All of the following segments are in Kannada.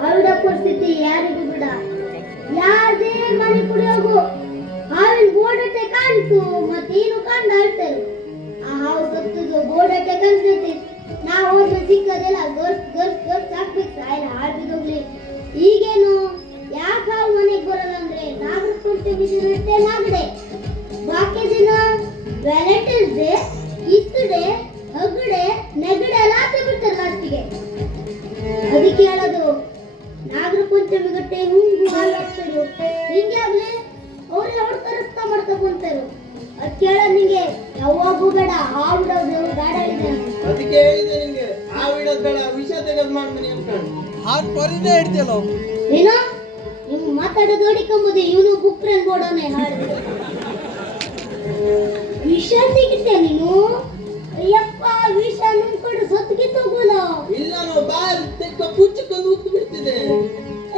ಹಾವಿನ ಪರಿಸ್ಥಿತಿ ಯಾರಿಗೂ ಬಿಡ. ಯಾರದೇ ಮನೆ ಕುಡಿ ಹೋಗು, ಹಾವಿನ ಗೋಡಟೆ ಕಾಣ್ತು ಮತ್ತೇನು ಕಾಣ್ದ ಹೇಳ್ತಾರೆ. ಆ ಹಾವು ಸತ್ತದು ಗೋಡಟೆ ಕಾಣ್ತೈತಿ. ನಾವು ಹೋದ್ರೆ ಸಿಕ್ಕದೆಲ್ಲ ಗರ್ಸ್ ಗರ್ಸ್ ಗರ್ಸ್ ಹಾಕ್ಬೇಕು ಆಯ್ನ ಹಾಳು ಬಿದ್ದೋಗ್ಲಿ. ಈಗೇನು ಯಾಕೆ ಹಾವು ಮನೆಗೆ ಬರಲ್ಲ ಅಂದ್ರೆ ನಾಗರ ಪಂಚಮಿ ದಿನ ನಾಗಡೆ, ಬಾಕಿ ದಿನ ವ್ಯಾಲೆಂಟೈನ್ಸ್ ಡೇ, ಇಸ್ಟೇ, ಹಗ್ಗಡೆ, ನೆಗಡೆ ಎಲ್ಲ ಬಿಡ್ತಾರೆ ಲಾಸ್ಟಿಗೆ. ಅದಕ್ಕೆ ಹೇಳೋದು ನಾಗರ ಪಂಚಮಿ ಗಟ್ಟೆ ಹುಂಗು ಹಾಕ್ತಾರು. ಹಿಂಗೆ ಆಗ್ಲಿ ಅವ್ರೇ ಅವ್ರ ಕರೆಸ್ತಾ ಮಾಡ್ತಾ ಬಂತಾರು. ಅದು ಕೇಳ ನಿಂಗೆ ಯಾವಾಗೂ ಬೇಡ, ಹಾವು ಬಿಡೋದು ಬೇಡ ಇದೆ. ಅದಕ್ಕೆ ಹೇಳಿದೆ ನಿಂಗೆ ಹಾವು ಇಡೋದು ಬೇಡ, ವಿಷ ತೆಗೆದು ಮಾಡ್ತಾನೆ ಅನ್ಕೊಂಡು ಹಾವು ಪರಿನೇ ಹಿಡ್ತಿಯಲ್ಲ ಏನೋ ನೀವು ಮಾತಾಡೋದು ಹೊಡಿಕೊಂಬುದು. ಇವನು ಬುಕ್ರನ್ ಬೋಡೋನೆ ಹಾಡಿದ್ರೆ ವಿಷ ತೆಗಿತೆ ನೀನು. ಅಯ್ಯಪ್ಪ ವಿಷ ನುಂಗ್ಕೊಂಡು ಸತ್ಗಿತ್ತು ಹೋಗೋಲ್ಲ. ಇಲ್ಲ ನಾವು ಬಾರ್ ತೆಕ್ಕ ಪುಚ್ಚಕೊಂಡು ಉತ್ತು ಬಿಡ್ತಿದೆ.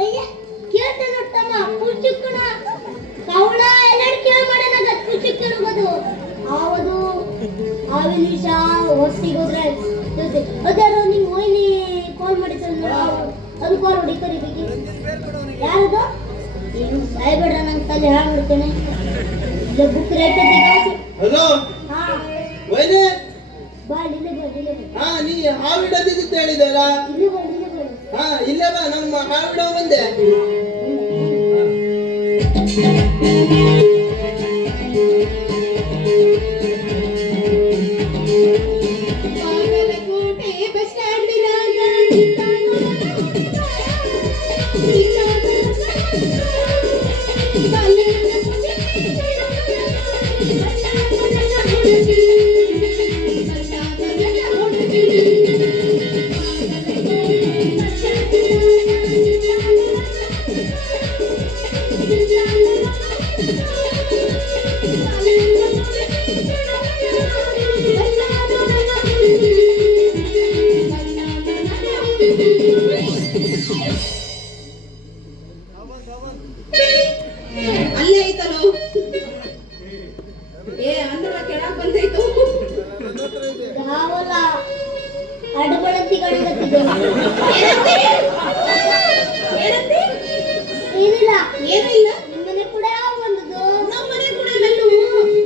ಅಯ್ಯ ಕೇಳ್ತೆ ನೋಡ್ತಮ್ಮ ಪುಚ್ಚುಕ್ಕಣ ಕವಳ ಎಲ್ಲರೂ ಕೇಳ ಮಾಡೋಣ ಪುಚ್ಚುಕ್ಕ ಹೋಗೋದು. ಆವದು ಆವಿನ ವಿಷ ಹೊತ್ತಿಗೆ ಹೋದ್ರೆ ಅದಾರು ನಿಮ್ಮ ಮೊಯ್ಲಿ ಕಾಲ್ ಮಾಡಿದ್ರು ಅದು ಕಾಲ್ ಹೊಡಿ ಕರಿಬೇಕು. ಯಾರದು ನೀನು ಸಾಯ್ಬೇಡ್ರ ನಂಗೆ ತಲೆ ಹಾಳ್ಬಿಡ್ತೇನೆ. ಇಲ್ಲ ಬುಕ್ ರೇಟ್ ಹಲೋ ಹಾ ವೈದೆ ಬಾ ಇಲ್ಲೇ ಬಾ ಇಲ್ಲೇ ಬಾ. ಹಾ ನೀ ಹಾವಿಡೋದಿತ್ತು ಹೇಳಿದಲ್ಲ. ಇಲ್ಲೇ ಬಾ ಇಲ್ಲೇ ಬಾ. ಹಾ ಇಲ್ಲೇ ಬಾ, ನಮ್ಮ ಹಾವಿಡೋ ಬಂದೆ. ಅಲ್ಲೇ ಐತಲೋ ಏ ಅಂದ್ರ ಕೆಳಗ್ ಬಂದೈತು. ಯಾವಲ್ಲ ಅಡಬಳಂತಿ ಕಡಿಗತ್ತಿದ್ದು ಏನಿಲ್ಲ ಏನೂ ಇಲ್ಲ. ನಿಮ್ಮನೆ ಕೂಡ ಯಾವ ಬಂದದ್ದು? ನಮ್ಮನೆ ಕೂಡ ನಲ್ಲು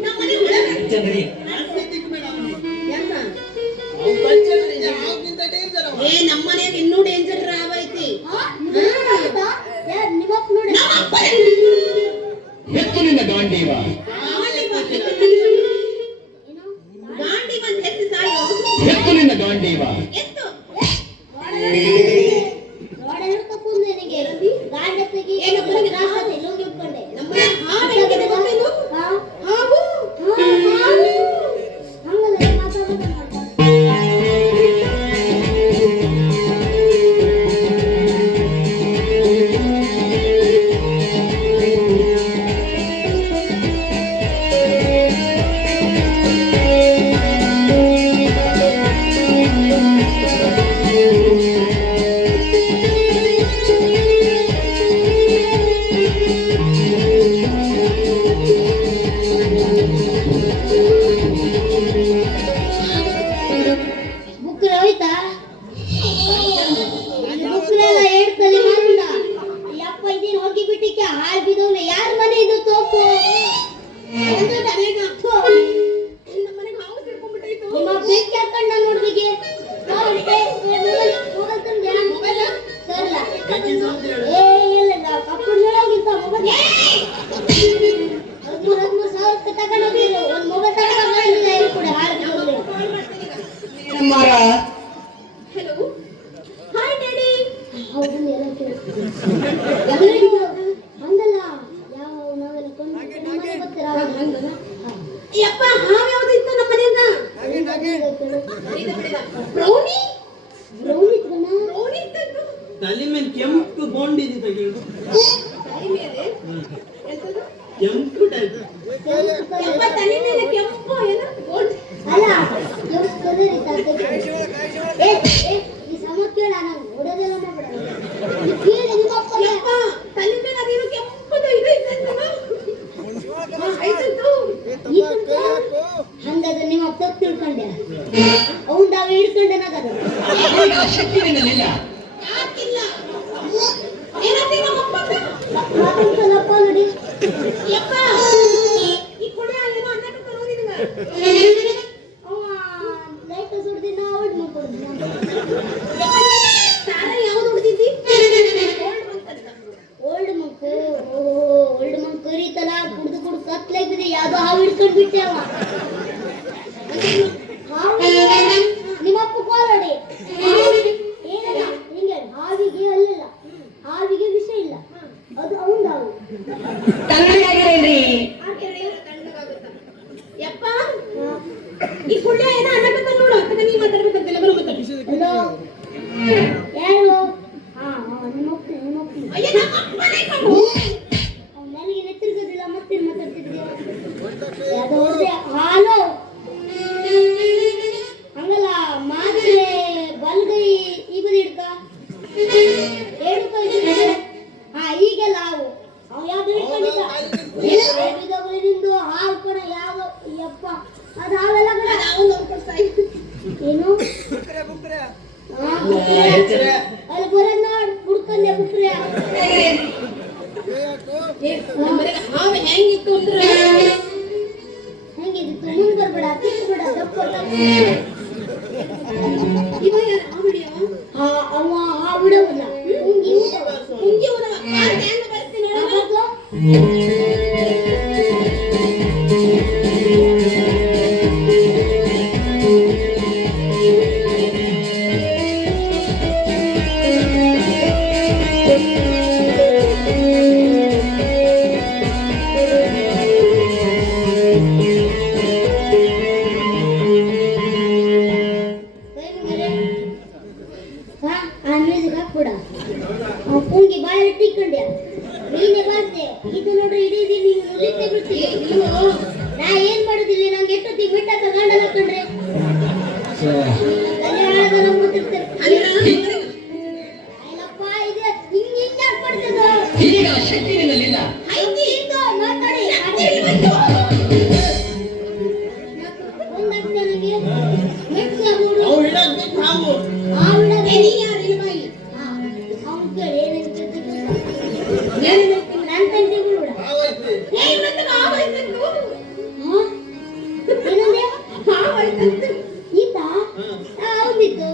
ನಮ್ಮನೆ ಒಳಗೆ ಚಂದ್ರಿ ಯಾಕ ಅವು ಕಚ್ಚರಿದೆ, ಹಾವಿಗಿಂತ ಡೇಂಜರ್ ಅವ. ಏ ನಮ್ಮನೆಯಾಗ ಇನ್ನೂ ಡೇಂಜರ್ ರಾವ್ ಐತಿ. ನಿಮ್ಮಪ್ಪ ನೋಡಿ ಎತ್ತಲಿನ ಗಾಂಡೀವ ಗಾಂಡಿ ಬಂದ್ ಎತ್ತು ಸಾಯೋ ಎತ್ತಲಿನ ಗಾಂಡೀವ ಎತ್ತು ನೋಡ ಹಿಡ್ಕೊಂಡ್ ನನಗೆ ಗಾಂಡೆ ತೆಗಿ ಏನು ಬರೀ ರಾಸದೆ ಲೋಗಿ ಉಟ್ಕೊಂಡೆ. ನಮ್ಮನೆ ಹಾವು ಹೆಂಗಿದೆ ಗೊತ್ತೇನು? ಹಾ ಹಾವು ಹಂಗಲ್ಲ ಮಾತಾಡೋದು ಮಾಡ್ತಾರೆ. ಬುಕ್ರೆ ಹೋಯ್ತಾ? ಬುಕ್ರೆಲ್ಲ ಹೇಳ್ತದೆ ಮಾರುಂಡ. ಯಪ್ಪ ಇದೇನು ಹೋಗಿ ಬಿಟ್ಟಿಕ್ಕೆ ಹಾಳು ಬಿದ್ದವನೆ. ಯಾರ ಮನೆ ಇದು ತೋಪು? ಒಂದು ಮನೆಗ ನಮ್ಮನೆಗೆ ಹಾವು ಸೇರ್ಕೊಂಡ್ಬಿಟ್ಟೈತು. ನಿಮ್ಮ ಬೆಕ್ಕೆ ಹಾಕೊಂಡ ನೋಡ್ಬೇಕೆ ಮೊಬೈಲ್ ಸರಲ್ಲ. ಏ ಇಲ್ಲ ಕಪ್ಪು ಹೇಳೋಗಿಂತ ಮೊಬೈಲ್ 13,000 ತಗೊಂಡು ಹೋಗಿರು. ಒಂದು ಮೊಬೈಲ್ ತಗೊಂಡು ಹೋಗಿಲ್ಲ ಕೂಡ ಹಾಳು ಬಿದ್ದವನೆ. ಮಾರ ಹಲೋ ಹಾಯ್ ಡ್ಯಾಡಿ. ಹೌದು ಎಲ್ಲ ಕೇಳ್ತೀನಿ. ಹಂಗಲ್ಲ ಯಾವ ನಾವೆಲ್ಲ ಕೊಂಡು ಬರ್ತೀರಾ ಯಪ್ಪ ಹಾವು ಯಾವ್ದು ಇತ್ತು ನಮ್ಮ ಮನೆಯಾಗ? ಬ್ರೌನಿ ಬ್ರೌನಿ ಕಣ ಬ್ರೌನಿ ಇತ್ತು. ತಲೆ ಮೇಲೆ ಕೆಂಪು ಗೊಂಡಿದೆ ತೆಗೆದು ತಲೆ ಮೇಲೆ ಎಂತದು? ಕೆಂಪು ಟೈಪ್. ಯಪ್ಪ ತಲೆ ಮೇಲೆ ಕೆಂಪು ಏನು ಗೋಲ್ಡ್ ಅಲ್ಲ ಕೆಂಪು ಕಲರ್ ಇತ್ತು. ಈ ಸಮ ಕೇಳ ನಾನು ಹೊಡೆದೆಲ್ಲ ಮಾಡ್ಬಿಡ. ಈ ಕೇಳಿ ನಿಮ್ಮ ಅಪ್ಪ ಯಪ್ಪ ತಲೆ ಮೇಲೆ ಅದೇನು ಕೆಂಪುದು ಇದು ಇತ್ತು. ಹಂಗಾದ್ರೆ ನಿಮ್ಮ ಅಪ್ಪ ತಿಳ್ಕೊಂಡೆ. ಅವ್ನು ತಾವೇ ಹಿಡ್ಕೊಂಡೆ ನಾಗದ ಶಕ್ತಿ ನಿನ್ನಲ್ಲಿಲ್ಲ. ಯಾಕಿಲ್ಲ ಏನಂತ ನಮ್ಮಪ್ಪ ಮಾತಾಡ್ಸಲ್ಲಪ್ಪ ನೋಡಿ. ಯಪ್ಪ ಈ ಕುಡಿಯ ಏನೋ ಅನ್ನಕ್ಕೆ ತರೋದು ನಿನಗ ಅವ ಲೈಟ್ ಸುಡ್ದಿನ ಔಟ್ ಮಾಡ್ಕೊಡ್ತೀನಿ. ತಾರ ಯಾವ್ದು ಹೊಡೆದಿದ್ದಿ ಓಲ್ಡ್ ಮಂಕ್ ಓಲ್ಡ್ ಮಂಕ್ ಕರೀತಲ್ಲ ಕುಡ್ದು ಕುಡ್ದು ಕತ್ಲಾಗಿದೆ ಯಾವ್ದೋ ಹಾವು ಹಿಡ್ಕೊಂಡ್ ಬಿಟ್ಟೆ ಅವ. ಹಾವು ನಿಮ್ಮಪ್ಪ ಕೋಲೋಡಿ ಏನಲ್ಲ ಹಿಂಗೆ ಹಾವಿಗೆ ಅಲ್ಲಿಲ್ಲ, ಹಾವಿಗೆ ವಿಷ ಇಲ್ಲ, ಅದು ಅವನ್ ಹಾವು. ಯಪ್ಪ ಈ ಕುಡಿಯ ಏನೋ ಅನ್ನಕ್ಕೆ ನೋಡು ಅದಕ್ಕೆ ನೀ ಮಾತಾಡ್ಬೇಕಂತಿಲ್ಲ ಬರೋ ಮಾತಾಡಿ ಹಲೋ ಯಾರು? ಹಾ ನಿಮ್ಮಪ್ಪ ಅಯ್ಯ ನಮ್ಮಪ್ಪನೇ ಕಣೋ ನನಗೆ ನೆತ್ತಿರ್ಗೋದಿಲ್ಲ ಮತ್ತೇನು ಮಾತಾಡ್ತಿದ್ದೆ ಅದು ಹೊರದೆ ಹಾಲು ಹಂಗಲ್ಲ ಮಾತ್ರೆ ಬಲ್ಗೈ ಈ ಬದಿ ಹಿಡ್ಕ ಎರಡು ಕೈ ಹಿಡ್ಕ. ಹಾ ಈಗೆಲ್ಲ ಹಾವು ಅವು ಯಾವ್ದು ಹಿಡ್ಕೊಂಡಿಲ್ಲ ನಿಂದು ಹಾವು ಕಣ ಯಾವ ಯಪ್ಪ ಅದು ಹಾವೆಲ್ಲ ಕಣ ನಾವು ನೋಡ್ಕೊಳ್ತಾ ಇದ್ದೀವಿ ಏನು ಹಾ ಅಲ್ಲಿ ಬರೋದ್ ನೋಡ್ ಹುಡ್ಕೊಂಡೆ ಬುಕ್ರೆ ಹಾವು ಹೆಂಗಿತ್ತು ಅಂದ್ರೆ ಹೆಂಗಿತ್ತು ಮುಂದೆ ಬರ್ಬೇಡ ಕಿತ್ಬೇಡ ದಪ್ಪ ಇವ ಯಾರು ಹಾವು ಹಿಡಿಯೋ ಅವ ಆ ಬಿಡೋದಿಲ್ಲ ಹುಂಗಿ ಮುಂಗಿ ಉದವ ಹೆಂಗ ಬರ್ತೀನಿ ನೋಡು ಪುಂಗಿ ಬಾಯಲ್ಲಿ ಟಿಕ್ಕೊಂಡ್ಯ ನೀನೆ ಬರ್ತೆ ಇದು ನೋಡ್ರಿ ಇಡೀ ನೀನು ನುಲಿತೆ ಬಿಡ್ತೀವಿ ನಾ ಏನ್ ಮಾಡುದಿಲ್ಲ ನಂಗೆ ಎಷ್ಟೊತ್ತಿಗೆ ಬಿಟ್ಟಾಕ ಗಂಡಲ್ಲ ಕಂಡ್ರೆ ಕಲ್ಯಾಣದ ನಮ್ಮ ಕೂತಿರ್ತಾರೆ ಅಲ್ಲಪ್ಪ ಇದು ಹಿಂಗ್ ಹಿಂಗ್ ಪಡ್ತದ ಈಗ ಶಕ್ತಿ ನಿನ್ನಲ್ಲಿಲ್ಲ. ಐತಿ ಇದು ಮಾತಾಡಿ ಒಂದಕ್ಕೆ ನನಗೆ ಮೆಟ್ಲ ಮೂಡು ಅವು ಹಿಡಕ್ ಬೇಕು ಹಾವು. ಆವಿಡಗೆ ನೀ ಯಾರು ಇಲ್ಲ ಬಾಯಿ ಅವ್ನು ಕೇಳಿ ಏನೇನು ನಾನು ತಂದೆ ಬಿಡ ಹಾವು ಐತಿ. ಏ ಇವತ್ತು ಹಾವು ಆಯ್ತಂತು ಏನಂದ್ರೆ ಹಾವು ಆಯ್ತಂತು ಈತ ಹೌದಿತ್ತು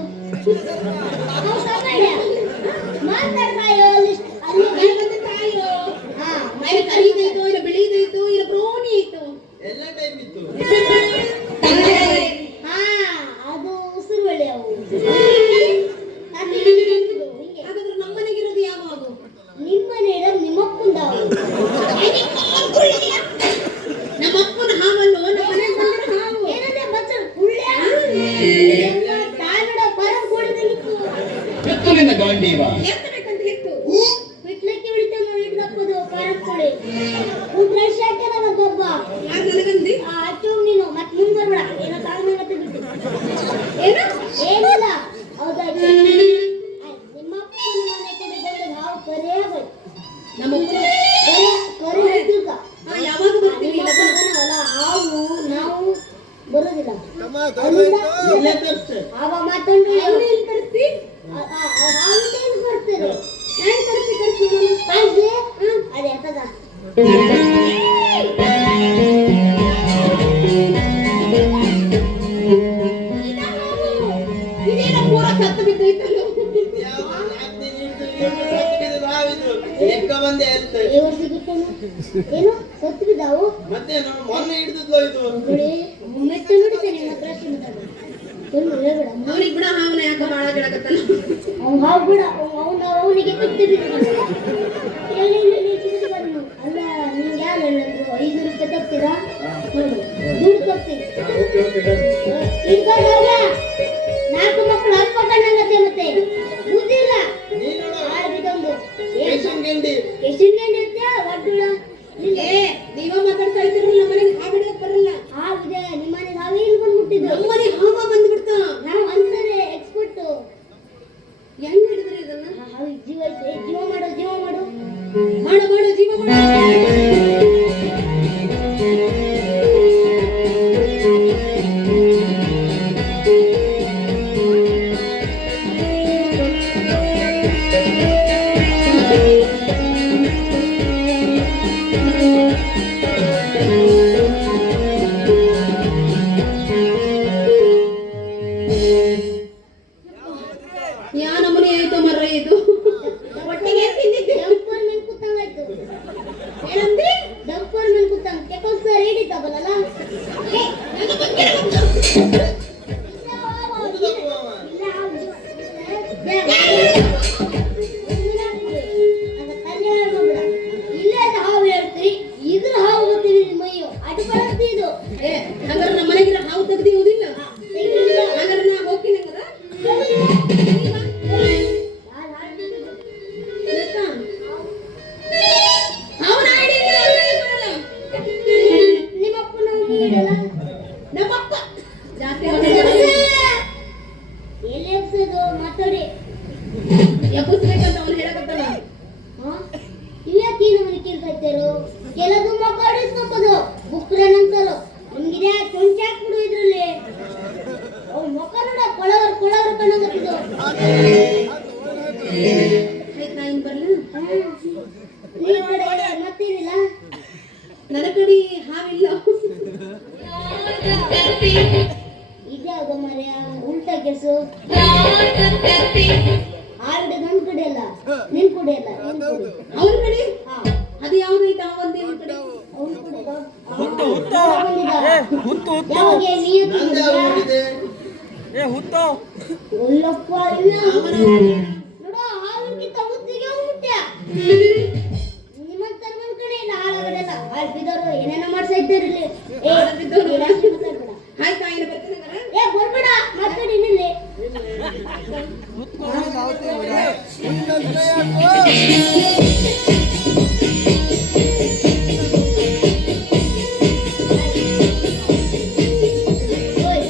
ಮಾತಾಡ್ತಾಯೋ ಅಲ್ಲಿ ಮತ್ತೆ ತಾಯಿಯೋ ಹಾ ಮನೆ ಕರಿದೈತು ಇಲ್ಲ ಬಿಳಿದೈತು ಇಲ್ಲ ಬ್ರೌನಿ ಐತು ಎಲ್ಲ ಟೈಪ್ ಇತ್ತು. ಹಾ ಅದು ಉಸಿರು ಬಳ್ಳಿ ಅವು ಹಾಗಾದ್ರೆ ನಮ್ಮನೆಗಿರೋದು ಯಾವಾಗ ನಿಮ್ಮನೆ ಇಡೋದು ನಿಮ್ಮಪ್ಪಂದ ನಮ್ಮಪ್ಪನ ಹಾವಲ್ಲೋ ನಮ್ಮನೆ ಬಂದ್ರೆ ಹಾವು ಏನಂದ್ರೆ ಬಚ್ಚ ಕುಳ್ಳೆ ಎಲ್ಲ ತಾನಡ ಪರ ಕೂಡಿದಂಗಿತ್ತು ಎತ್ತು ನಿನ್ನ ಗಾಂಡೀವ. ಎತ್ತಬೇಕಂತ ಎತ್ತು ಬಿಟ್ಲಕ್ಕೆ ಬಿಡ್ತೇವೆ ಹಿಡ್ದಪ್ಪದು ಪರ ಕೂಡಿ ಉದ್ರಶ ಹಾಕ್ಯದ ಗೊಬ್ಬ ಯಾರು ನನಗಂದಿ ಅಚ್ಚು ನೀನು ಮತ್ತೆ ಮುಂದೆ ಬರ್ಬೇಡ ಏನೋ ತಾಳ್ಮೆ ಮತ್ತೆ ಬಿಟ್ಟು ಏನು ಏನಿಲ್ಲ ಹೌದಾಯ್ತು ನಿಮ್ಮಪ್ಪನ ಮನೆ ಕಡೆ ಬಂದಾಗ ಹಾವು ಕರೇ ಬೇಕು ನಮ್ಮಪ್ಪ ಕರೆ ಹೇಳ್ತಿರ್ಕ ಯಾವಾಗ ಬರ್ತೀವಿ ಇಲ್ಲ ಅಲ್ಲ ಹಾವು ನಾವು ಬರೋದಿಲ್ಲ ಇಲ್ಲೇ ತರ್ಸ್ತೆ. ಆವ ಮಾತಂಡು ಅವನು ಎಲ್ಲಿ ತರಿಸ್ತಿ ಹಾವಿಂದ ಬರ್ತಾರೆ ಹೆಂಗ್ ತರಿಸ್ತಿ ಅದೇ ಅದೇ ತಗ ಇದೇನ ಪೂರ ಸತ್ತು ಬಿದ್ದೈತಲ್ಲ ಯಾವ ನಾಲ್ಕು ದಿನ ಇಟ್ಟು ಸತ್ತು ಬಿದ್ದಿದ್ದು ಹಾವಿದು. ಎಕ್ಕ ಬಂದೆ ಅಂತ. ಈ ವರ್ಷ ಬಿಟ್ಟನು ಏನು ಸತ್ತು ಬಿದ್ದಾವು ಮತ್ತೇನು ಮೊನ್ನೆ ಹಿಡಿದಿದ್ಲು ಇದು. ನೋಡಿ ಮೆಟ್ಟು ನೋಡಿದ್ದೇನೆ ನಿಮ್ಮ ಹತ್ರ ಅಷ್ಟು ಮಾತಾಡ ಏನು ಹೇಳ್ಬೇಡ ಅವನಿಗೆ ಬಿಡ ಹಾವನ ಯಾಕ ಬಾಳ ಗಿಡಕತ್ತಲ್ಲ ಅವ್ನು ಹಾವು ಬಿಡ ಅವನಿಗೆ ಕಿತ್ತು ಬಿದ್ದು ಅಲ್ಲ ನಿಮ್ಗೆ ಯಾರು ಹೇಳಂದ್ರು 5 ರೂಪಾಯಿ ತಪ್ತೀರಾ ನೋಡಿ ದುಡ್ಡು ತಪ್ತೀರಿ ಓಕೆ ಓಕೆ ಡನ್. ಈಗ 4 ಮಕ್ಕಳು ಹತ್ಕೊಂಡಂಗತ್ತೆ ಮತ್ತೆ ಬುದ್ಧಿಲ್ಲ ನೀನು ನೋಡು. ಆಡಿದೊಂದು ರೇಷನ್ ಗಿಂಡಿ. ಎಷ್ಟು ಗಂಟೆ ಇರ್ತೀಯ ಒಡ್ಡುಳ ಏ ನೀವ ಮಾತಾಡ್ತಾ ಇದ್ದೀರಲ್ಲ ನಮ್ಮನೆಗೆ ಹಾವು ಹಿಡಿಯಕ್ ಬರಲ್ಲ ಹಾವಿದೆ ನಿಮ್ಮನೆ ಹಾವೇ ಇಲ್ಲಿ ಬಂದ್ಬಿಟ್ಟಿದ್ದು ನಮ್ಮನೆ ಹಾವ ಬಂದ್ಬಿಡ್ತ ನಾವು ಅಂತಾರೆ ಎಕ್ಸ್ಪರ್ಟ್ ಹೆಂಗ್ ಹಿಡಿದ್ರಿ ಇದನ್ನ ಹಾವು ಜೀವ ಐತೆ ಜೀವ ಮಾಡು ಮಾಡು ಮಾಡು ಜೀವ ಮಾಡು ಆಯ್ತು ನಾ ಇನ್ನು ಬರ್ಲ ಈ ಕಡೆ ಮತ್ತೇನಿಲ್ಲ ನನ್ನ ಕಡೆ ಹಾವಿಲ್ಲ ಇದ್ಯಾವ್ದು ಮರ್ಯ ಉಲ್ಟಾ ಕೆಸು ಆವಿಡ ನನ್ ಕಡೆ ಅಲ್ಲ ನಿನ್ ಕಡೆ ಅಲ್ಲ ನಿನ್ ಕಡೆ ಅವ್ರ ಕಡೆ ಹಾ ಅದು ಯಾವ್ದೈತೆ ಅವಂದೇ ನಿನ್ ಕಡೆ ಅವ್ನ್ ಕಡೆ ಬಾ. ಯಾವಾಗ ನೀರು ನಂದು ಯಾವ್ದಿದೆ? ಒಲ್ಲಪ್ಪ ಇಲ್ಲ ನೋಡು ಹಾವಿಗಿಂತ ಮುತ್ತಿಗೆ ಮುಟ್ಟ ನಿಮ್ಮಂತರ ಒಂದ್ ಕಡೆ ಇಲ್ಲ ಹಾಳಾಗಡೆಲ್ಲ ಹಾಳ್ ಬಿದ್ದವ್ರು ಏನೇನೋ ಮಾಡ್ಸಾ ಇದ್ದಾರೆ ಇಲ್ಲಿ ಏ ಬಿದ್ದವ್ರು ಜಾಸ್ತಿ ಮಾತಾಡ್ಬೇಡ ಆಯ್ತು ನಾ ಇನ್ನು ಬರ್ತೀನಿ ಹಂಗಾರೆ. ಏ ಬರ್ಬೇಡ ಮಾತಾಡಿ ನಿಲ್ಲಿ ಓಯ್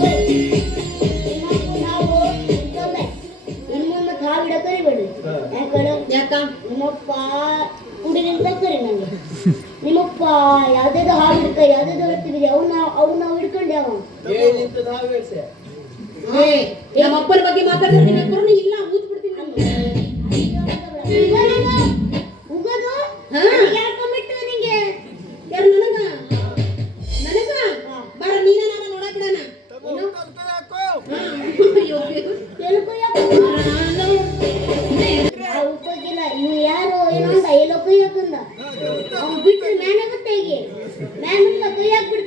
ಓಯ್ ನಿಮ್ಮಪ್ಪ ನಾವು ಇರ್ತದೆ ನಿಮ್ಮನ್ನ ಕಾವಿಡ ಕರಿಬೇಡಿ ಯಾಕಡೆ ಯಾಕ ನಿಮ್ಮಪ್ಪ ಕುಡಿಲಿಂದ ಕರಿ ನನಗೆ ನಿಮ್ಮಪ್ಪ ಯಾವ್ದಾದ್ರು ಹಾವು ಹಿಡ್ಕ ಯಾವ್ದಾದ್ರು ಹೇಳ್ತಿದ್ದೀರಿ ಅವ್ನ ಹಿಡ್ಕೊಂಡೆ ಅವ ಏನಿಂತದ್ದು ಹಾವು ಹೇಳ್ಸೆ? ಏ ನಮ್ಮ ಅಪ್ಪನ ಬಗ್ಗೆ ಮಾತಾಡ್ತೀನಿ ಬರೋಣ ಇಲ್ಲ ಊದ್ ಬಿಡ್ತೀನಿ ನಾನು ಉಗದು ಹಾ. ಯಾಕೊಂಬಿಟ್ಟು ನಿಂಗೆ ಯಾರು ನನಗ ನನಗ ಬರ ನೀನ ನಾನು ನೋಡಕ್ ಬಿಡಣ ಏನು ಅಯ್ಯೋ ಎಲ್ಕೋ ಉಪ್ಪಗಿಲ್ಲ ಇವ್ ಯಾರು ಏನೋ ಅಂದ ಎಲ್ಲೋ ಕೈ ಹಾಕಂದ ಅವ್ನು ಬಿಟ್ಟು ಮ್ಯಾನೆ ಮತ್ತೆ ಹೇಗೆ ಮ್ಯಾನಿಂದ ಕೈ ಹಾಕ್ಬಿಡ್ತಾನೆ